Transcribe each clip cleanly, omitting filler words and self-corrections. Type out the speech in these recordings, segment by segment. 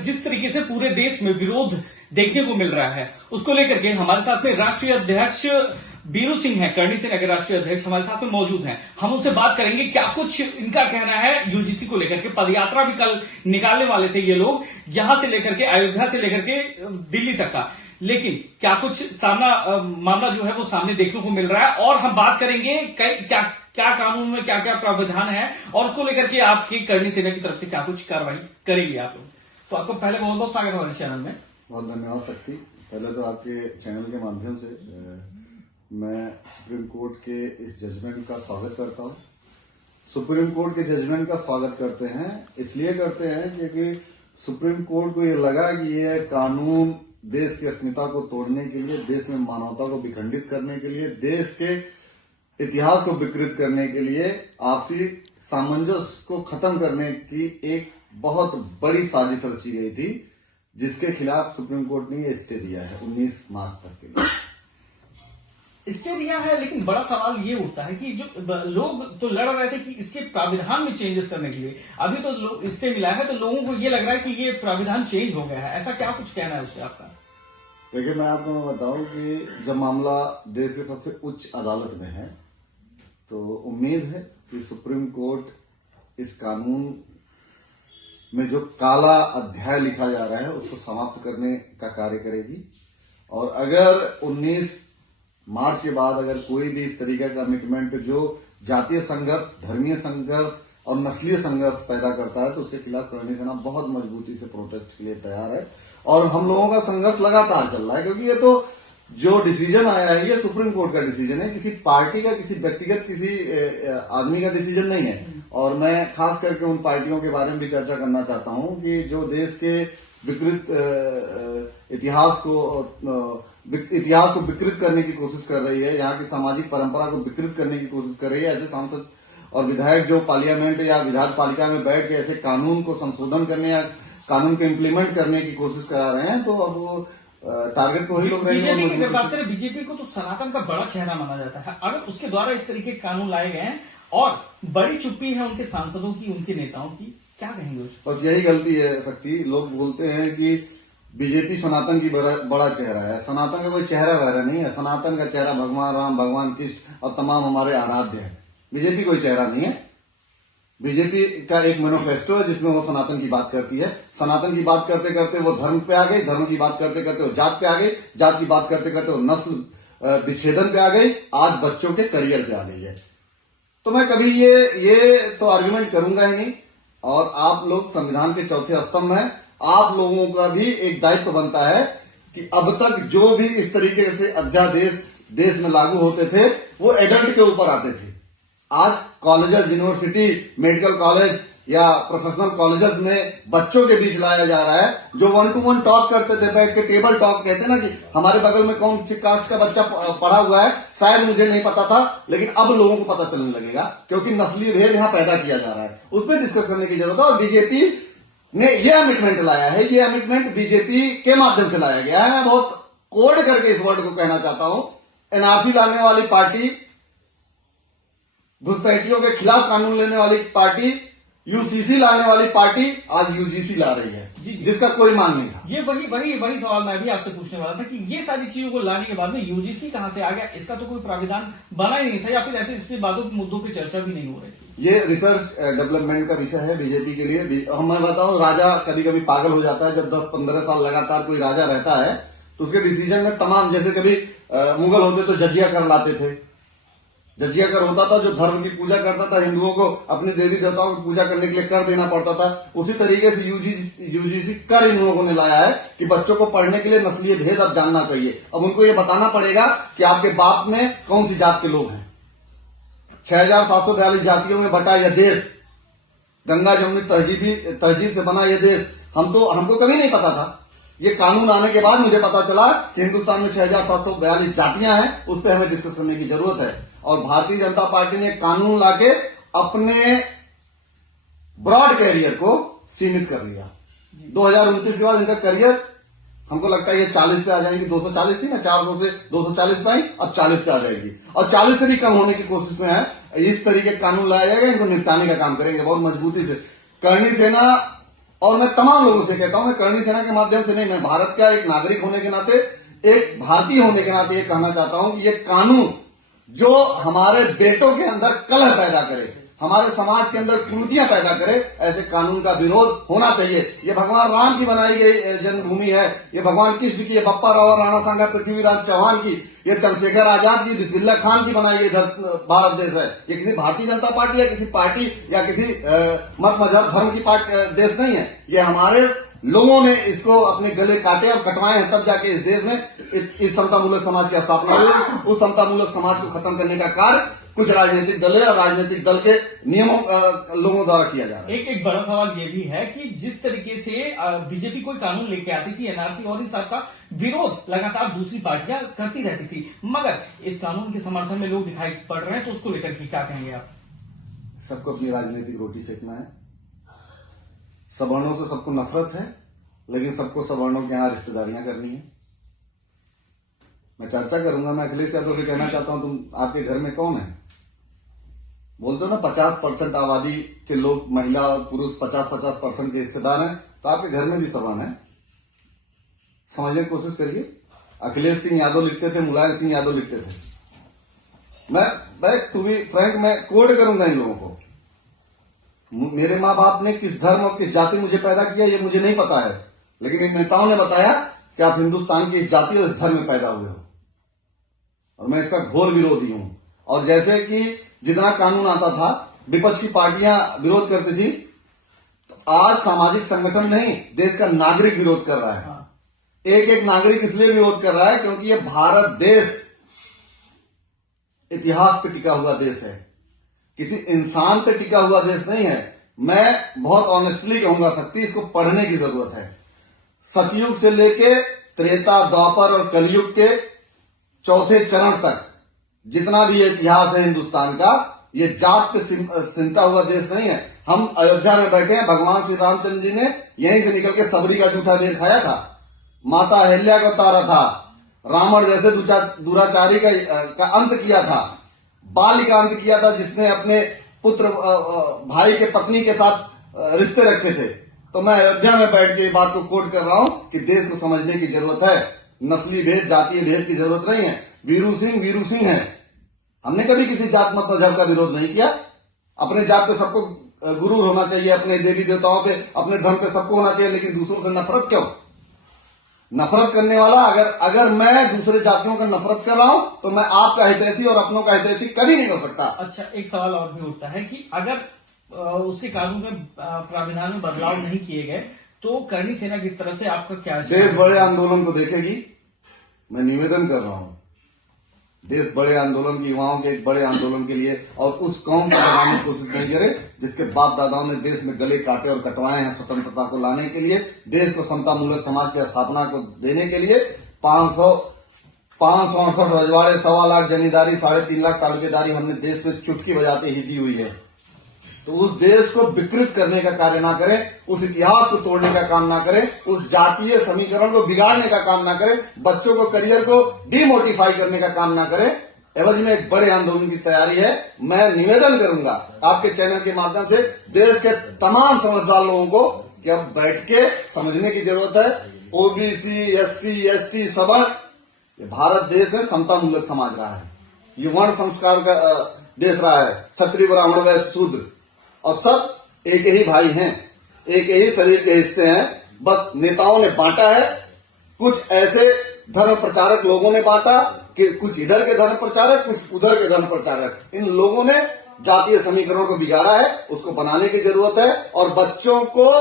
जिस तरीके से पूरे देश में विरोध देखने को मिल रहा है, उसको लेकर के हमारे साथ में राष्ट्रीय अध्यक्ष बीरू सिंह हैं, करणी सेना के राष्ट्रीय अध्यक्ष हमारे साथ में मौजूद हैं। हम उनसे बात करेंगे क्या कुछ इनका कहना है यूजीसी को लेकर के। पदयात्रा भी कल निकालने वाले थे ये लोग, यहां से लेकर के, अयोध्या से लेकर के दिल्ली तक का, लेकिन क्या कुछ मामला जो है वो सामने देखने को मिल रहा है। और हम बात करेंगे क्या कानून में क्या क्या प्रावधान है और उसको लेकर के आपकी करणी सेना की तरफ से क्या कुछ कार्रवाई करेगी आप लोग। तो आपको पहले बहुत बहुत स्वागत है हमारे चैनल में। बहुत धन्यवाद शक्ति। पहले तो आपके चैनल के माध्यम से मैं सुप्रीम कोर्ट के इस जजमेंट का स्वागत करता हूं। सुप्रीम कोर्ट के जजमेंट का स्वागत करते हैं, इसलिए करते हैं क्योंकि सुप्रीम कोर्ट को ये लगा कि ये कानून देश की अस्मिता को तोड़ने के लिए, देश में मानवता को विखंडित करने के लिए, देश के इतिहास को विकृत करने के लिए, आपसी सामंजस्य को खत्म करने की एक बहुत बड़ी साजिश रची गई थी, जिसके खिलाफ सुप्रीम कोर्ट ने ये स्टे दिया है 19 मार्च तक के लिए स्टे दिया है। लेकिन बड़ा सवाल ये उठता है कि जो लोग तो लड़ रहे थे कि इसके प्राविधान में चेंजेस करने के लिए, अभी तो स्टे मिला है तो लोगों को ये लग रहा है कि ये प्राविधान चेंज हो गया है। ऐसा क्या कुछ कहना है उससे आपका? देखिए, मैं आपको बताऊं कि जब मामला देश के सबसे उच्च अदालत में है तो उम्मीद है कि सुप्रीम कोर्ट इस कानून में जो काला अध्याय लिखा जा रहा है उसको समाप्त करने का कार्य करेगी। और अगर 19 मार्च के बाद अगर कोई भी इस तरीके का कमिटमेंट जो जातीय संघर्ष, धर्मीय संघर्ष और नस्लीय संघर्ष पैदा करता है तो उसके खिलाफ करणी सेना बहुत मजबूती से प्रोटेस्ट के लिए तैयार है। और हम लोगों का संघर्ष लगातार चल रहा है, क्योंकि ये तो जो डिसीजन आया है ये सुप्रीम कोर्ट का डिसीजन है, किसी पार्टी का, किसी व्यक्तिगत, किसी आदमी का डिसीजन नहीं है। और मैं खास करके उन पार्टियों के बारे में भी चर्चा करना चाहता हूं कि जो देश के विकृत इतिहास को विकृत करने की कोशिश कर रही है, यहाँ की सामाजिक परंपरा को विकृत करने की कोशिश कर रही है। ऐसे सांसद और विधायक जो पार्लियामेंट या विधान पालिका में बैठ के ऐसे कानून को संशोधन करने या कानून को इम्प्लीमेंट करने की कोशिश करा रहे हैं, तो अब वो टारगेट को ही लोग बीजेपी की बात करें, बीजेपी को तो सनातन का बड़ा चेहरा माना जाता है। अगर उसके द्वारा इस तरीके के कानून लाए गए हैं और बड़ी चुप्पी है उनके सांसदों की, उनके नेताओं की, क्या कहेंगे उसको? बस यही गलती है शक्ति। लोग बोलते हैं कि बीजेपी सनातन की बड़ा चेहरा है। सनातन का कोई चेहरा वगैरह नहीं है। सनातन का चेहरा भगवान राम, भगवान कृष्ण और तमाम हमारे आराध्य है। बीजेपी कोई चेहरा नहीं है। बीजेपी का एक मैनिफेस्टो है जिसमें वो सनातन की बात करती है। सनातन की बात करते करते वो धर्म पे आ गई, धर्म की बात करते करते वो जात पे आ गई, जात की बात करते करते वो नस्ल विच्छेदन पे आ गई, आज बच्चों के करियर पे आ गई है। तो मैं कभी ये तो आर्गुमेंट करूंगा ही नहीं। और आप लोग संविधान के चौथे स्तंभ हैं। आप लोगों का भी एक दायित्व बनता है कि अब तक जो भी इस तरीके से अध्यादेश देश में लागू होते थे वो एडल्ट के ऊपर आते थे। आज कॉलेज, यूनिवर्सिटी, मेडिकल कॉलेज या प्रोफेशनल कॉलेजेस में बच्चों के बीच लाया जा रहा है, जो 1 to 1 टॉक करते थे, बैठ के टेबल टॉक कहते हैं ना, कि हमारे बगल में कौन सी कास्ट का बच्चा पढ़ा हुआ है, शायद मुझे नहीं पता था, लेकिन अब लोगों को पता चलने लगेगा, क्योंकि नस्लीय भेद यहां पैदा किया जा रहा है। उस पर डिस्कस करने की जरूरत है। और बीजेपी ने यह अमिटमेंट लाया है, ये अमिटमेंट बीजेपी के माध्यम से लाया गया है। मैं बहुत कोड करके इस वर्ड को कहना चाहता हूं, एनआरसी लाने वाली पार्टी, घुसपैठियों के खिलाफ कानून लेने वाली पार्टी, यूसीसी लाने वाली पार्टी आज यूजीसी ला रही है, जिसका कोई मांग नहीं था। ये वही सवाल मैं भी आपसे पूछने वाला था कि ये सारी चीजों को लाने के बाद में यूजीसी कहां से आ गया? इसका तो कोई प्राविधान बना ही नहीं था, या फिर ऐसे इस बातों के मुद्दों पर चर्चा भी नहीं हो रही थी। ये रिसर्च डेवलपमेंट का विषय है बीजेपी के लिए। मैं बताऊं, राजा कभी कभी पागल हो जाता है। जब 10-15 साल लगातार कोई राजा रहता है तो उसके डिसीजन में तमाम, जैसे कभी मुगल होते तो जजिया कर लाते थे। जजिया कर होता था, जो धर्म की पूजा करता था, हिंदुओं को अपने देवी देवताओं की पूजा करने के लिए कर देना पड़ता था। उसी तरीके से यूजीसी कर इन लोगों ने लाया है कि बच्चों को पढ़ने के लिए नस्लीय भेद अब जानना चाहिए। अब उनको ये बताना पड़ेगा कि आपके बाप में कौन सी जात के लोग हैं। 6742 जातियों में बटा यह देश, गंगा जमुनी तहजीब से बना यह देश, हमको कभी नहीं पता था। ये कानून आने के बाद मुझे पता चला कि हिंदुस्तान में 6742 जातियां हैं। उस पर हमें डिस्कस करने की जरूरत है। और भारतीय जनता पार्टी ने कानून लाके अपने ब्रॉड कैरियर को सीमित कर लिया। 2029 के बाद इनका करियर, हमको लगता है ये 40 पे आ जाएंगी। 240 थी ना, 400 से 240 पे आई, अब 40 पे आ जाएगी। और 40 से भी कम होने की कोशिश में है। इस तरीके का कानून लाया जाएगा, इनको निपटाने का काम करेंगे बहुत मजबूती से। करणी सेना और मैं तमाम लोगों से कहता हूं, मैं करणी सेना के माध्यम से नहीं, मैं भारत का एक नागरिक होने के नाते, एक भारतीय होने के नाते ये कहना चाहता हूं कि ये कानून जो हमारे बेटों के अंदर कलह पैदा करे, हमारे समाज के अंदर कुरीतियां पैदा करे, ऐसे कानून का विरोध होना चाहिए। ये भगवान राम की बनाई गई जन्मभूमि है, ये भगवान कृष्ण की, ये बप्पा राव राणा सांगा पृथ्वीराज चौहान की, ये चंद्रशेखर आजाद की, बिस्मिल्लाह खान की बनाई गई भारत देश है। ये किसी भारतीय जनता पार्टी या किसी पार्टी या किसी मत मजहब धर्म की देश नहीं है। ये हमारे लोगों ने इसको अपने गले काटे और कटवाए हैं, तब जाके इस देश में इस समतामूलक समाज की स्थापना हुई। उस समतामूलक समाज को खत्म करने का कार्य कुछ राजनीतिक दल है और राजनीतिक दल के नियमों लोगों द्वारा किया जा रहा है। एक बड़ा सवाल ये भी है कि जिस तरीके से बीजेपी कोई कानून लेके आती थी एनआरसी और इन सबका विरोध लगातार दूसरी पार्टियां करती रहती थी, मगर इस कानून के समर्थन में लोग दिखाई पड़ रहे हैं, तो उसको लेकर के क्या कहेंगे आप? सबको अपनी राजनीतिक रोटी सेकना है। सवर्णों से सबको नफरत है, लेकिन सबको सवर्णों के यहां रिश्तेदारियां करनी है। मैं चर्चा करूंगा, मैं अखिलेश यादव से कहना चाहता हूं, तुम आपके घर में कौन है? बोलते हो ना 50% आबादी के लोग, महिला और पुरुष 50% के हिस्सेदार हैं, तो आपके घर में भी सवर्ण है। समझने की कोशिश करिए। अखिलेश सिंह यादव लिखते थे, मुलायम सिंह यादव लिखते थे। मैं टू बी फ्रैंक, मैं कोड करूंगा इन लोगों को। मेरे माँ बाप ने किस धर्म और किस जाति मुझे पैदा किया ये मुझे नहीं पता है, लेकिन इन नेताओं ने बताया कि आप हिंदुस्तान की इस जाति और इस धर्म में पैदा हुए हो, और मैं इसका घोर विरोधी हूं। और जैसे कि जितना कानून आता था विपक्ष की पार्टियां विरोध करती थी, तो आज सामाजिक संगठन नहीं, देश का नागरिक विरोध कर रहा है। एक एक नागरिक इसलिए विरोध कर रहा है क्योंकि ये भारत देश इतिहास पे टिका हुआ देश है, किसी इंसान पे टिका हुआ देश नहीं है। मैं बहुत ऑनेस्टली कहूंगा, शक्ति इसको पढ़ने की जरूरत है। सतयुग से लेके त्रेता, द्वापर और कलयुग के चौथे चरण तक जितना भी इतिहास है हिंदुस्तान का, ये जात पे सिमटा हुआ देश नहीं है। हम अयोध्या में बैठे हैं, भगवान श्री रामचंद्र जी ने यहीं से निकल के सबरी का जूठा बेर खाया था, माता अहिल्या को उतारा था, रावण जैसे दुराचारी का अंत किया था, बाली का अंत किया था, जिसने अपने पुत्र भाई के पत्नी के साथ रिश्ते रखे थे। तो मैं अयोध्या में बैठ के बात को कोट कर रहा हूं कि देश को समझने की जरूरत है, नस्ली भेद, जातीय भेद की जरूरत नहीं है। वीरू सिंह है। हमने कभी किसी जात मत मजहब का विरोध नहीं किया। अपने जात पे सबको गुरूर होना चाहिए, अपने देवी देवताओं पे, अपने धर्म पे सबको होना चाहिए, लेकिन दूसरों से नफरत क्यों? नफरत करने वाला, अगर मैं दूसरे जातियों का नफरत कर रहा हूं तो मैं आपका हितैषी और अपनों का हितैषी कभी नहीं हो सकता। अच्छा, एक सवाल और भी उठता है कि अगर उसके कानून में प्राविधान में बदलाव नहीं किए गए तो करणी सेना की तरफ से आपका क्या? देश बड़े आंदोलन को देखेगी। मैं निवेदन कर रहा हूं, देश बड़े आंदोलन की, युवाओं के एक बड़े आंदोलन के लिए, और उस कौम को बनाने की कोशिश नहीं करे जिसके बाप दादाओं ने देश में गले काटे और कटवाए हैं स्वतंत्रता को लाने के लिए, देश को समतामूलक समाज की स्थापना को देने के लिए। 568 रजवाड़े, 1.25 लाख जमींदारी, 3.5 लाख तालुकेदारी हमने देश में चुटकी बजाते ही दी हुई है। तो उस देश को विकृत करने का कार्य ना करें, उस इतिहास को तोड़ने का काम ना करें, उस जातीय समीकरण को बिगाड़ने का काम ना करें, बच्चों को, करियर को डिमोटिफाई करने का काम ना करें। एवज में एक बड़े आंदोलन की तैयारी है। मैं निवेदन करूंगा आपके चैनल के माध्यम से देश के तमाम समझदार लोगों को कि अब बैठ के समझने की जरूरत है। ओबीसी, एससी, एसटी, सवर्ण, ये भारत देश में समतामूलक समाज रहा है, ये वर्ण संस्कार का देश रहा है। क्षत्रिय, ब्राह्मण, वैश्य, शूद्र और सब एक ही भाई हैं, एक ही शरीर के हिस्से हैं। बस नेताओं ने बांटा है, कुछ ऐसे धर्म प्रचारक लोगों ने बांटा कि कुछ इधर के धर्म प्रचारक, कुछ उधर के धर्म प्रचारक। इन लोगों ने जातीय समीकरण को बिगाड़ा है, उसको बनाने की जरूरत है। और बच्चों को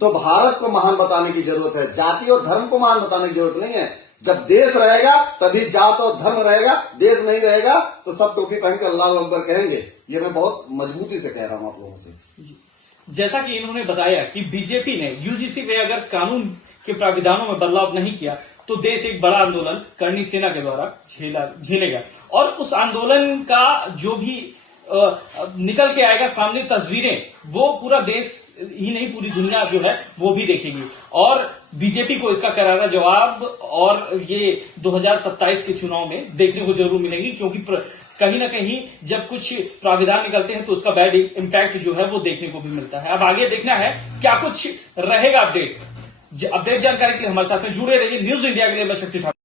तो भारत को महान बताने की जरूरत है, जाति और धर्म को महान बताने की जरूरत नहीं है। जब देश रहेगा तभी जात और धर्म रहेगा, देश नहीं रहेगा तो सब टोपी पहन कर अल्लाह अकबर कहेंगे। ये मैं बहुत मजबूती से कह रहा हूं आप लोगों से। जैसा कि इन्होंने बताया कि बीजेपी ने यूजीसी में अगर कानून के प्राविधानों में बदलाव नहीं किया तो देश एक बड़ा आंदोलन करणी सेना के द्वारा झेलेगा, और उस आंदोलन का जो भी निकल के आएगा सामने तस्वीरें, वो पूरा देश ही नहीं पूरी दुनिया जो है वो भी देखेगी। और बीजेपी को इसका करारा जवाब और ये 2027 के चुनाव में देखने को जरूर मिलेगी, क्योंकि कहीं ना कहीं जब कुछ प्राविधान निकलते हैं तो उसका बैड इम्पैक्ट जो है वो देखने को भी मिलता है। अब आगे देखना है क्या कुछ रहेगा अपडेट। अपडेट जानकारी के लिए हमारे साथ में जुड़े रहिए। न्यूज इंडिया के लिए मैं शक्ति ठाकुर।